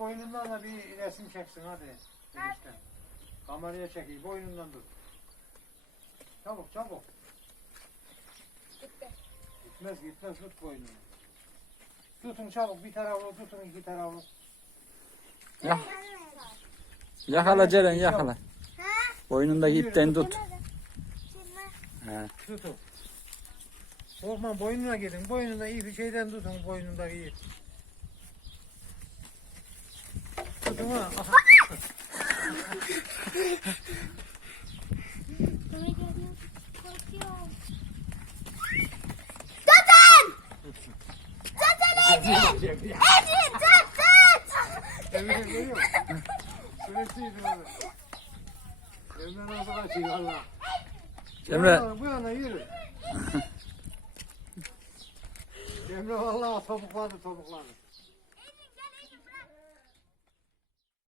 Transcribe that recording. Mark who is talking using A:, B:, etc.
A: boynundan da bir resim çeksin hadi. Enişte. Kameraya çekeyim. Boynundan tut. Çabuk çabuk.
B: Gitti.
A: Gitmez gitmez tut boynunu. Tutun çabuk bir taraflı tutun iki taraflı.
C: Ya, yakala Ceren yakala.
B: Ha?
C: Boynundaki ipten tut.
B: Şimdi
C: He.
A: Tutun. Korkma boynuna gidin. Boynunda iyi bir şeyden tutun boynundaki iyi.
B: Geliyor. Tutun! Tutun Ecin! Ecin tut tut!
A: Görüyor musun? Süresiydi onu. Emre nasıl kaçıyor valla. Bu
C: Emre
A: yana, bu yana yürü. Emre valla topukladı topukladı.